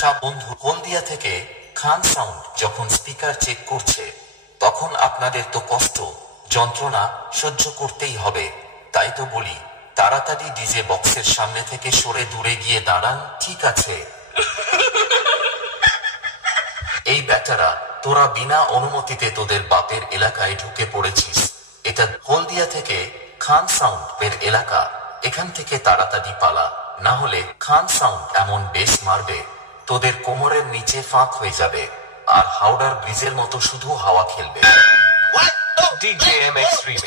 সব বন্ধু হলদিয়া থেকে খান সাউন্ড যখন স্পিকার চেক করছে তখন আপনাদের তো কষ্ট যন্ত্রণা সহ্য করতেই হবে, তাই তো বলি তাড়াতাড়ি ডিজে বক্সের সামনে থেকে সরে দূরে গিয়ে দাঁড়ান। ঠিক আছে? এই বেটারা, তোরা বিনা অনুমতিতে তোদের বাপের এলাকায় ঢুকে পড়েছিস। এটা হলদিয়া থেকে খান সাউন্ড এর এলাকা, এখান থেকে তাড়াতাড়ি পালা, না হলে খান সাউন্ড এমন বেশ মারবে তোদের কোমরের নিচে ফাঁক হয়ে যাবে আর হাওড়ার ব্রিজের মতো শুধু হাওয়া খেলবে। DJ MX Remix.